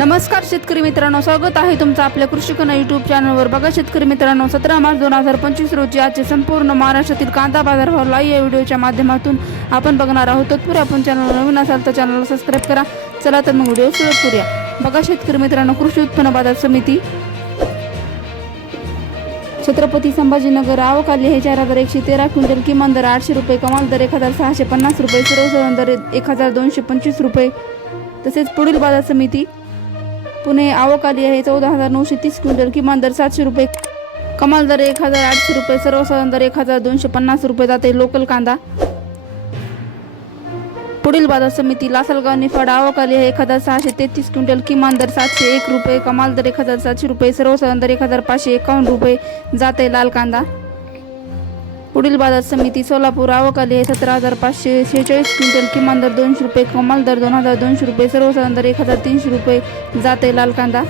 नमस्कार शेतकरी मित्रांनो स्वागत आहे तुमचं आपल्या कृषीकन युट्यूब चॅनलवर बघा शेतकरी मित्रांनो सतरा मार्च दोन हजार पंचवीस रोजी आजचे संपूर्ण महाराष्ट्रातील कांदा बाजारभाव लाईव्ह या व्हिडिओच्या माध्यमातून आपण बघणार आहोत. तत्पूर्वी आपण चॅनल नवीन असाल तर चॅनलला सबस्क्राईब करा. चला तर मग व्हिडिओ सुरू करूया. बघा शेतकरी मित्रांनो कृषी उत्पन्न बाजार समिती छत्रपती संभाजीनगर आवक आली हे चार हजार एकशे तेरा क्विंटल किमान दर आठशे रुपये कमाल दर एक हजार सहाशे पन्नास रुपये सर्वसाधारण दर एक हजार दोनशे पंचवीस रुपये. तसेच पुढील बाजार समिती पुणे आवक आली आहे. चौदा हजार नऊशे तीस क्विंटल किमान दर सातशे रुपये. कमाल दर एक हजार आठशे रुपये सर्वसाधारण दर एक हजार दोनशे पन्नास रुपये जाते लोकल कांदा. पुढील बाजार समिती लासलगाव निफाड आवक आली आहे. एक हजार सहाशे तेहतीस क्विंटल किमान दर सातशे एक रुपये कमाल दर एक हजार सातशे रुपये सर्वसाधारण दर एक हजार पाचशे एकावन्न रुपये जाते लाल कांदा. पुढील बाजार समिती सोलापूर आवकाली आहे सतरा हजार पाचशे शेहेचाळीस क्विंटल किमान दर दोनशे रुपये कमाल दर दोन हजार दोनशे रुपये सर्वसाधारण दर एक हजार तीनशे रुपये जाते लाल कांदा.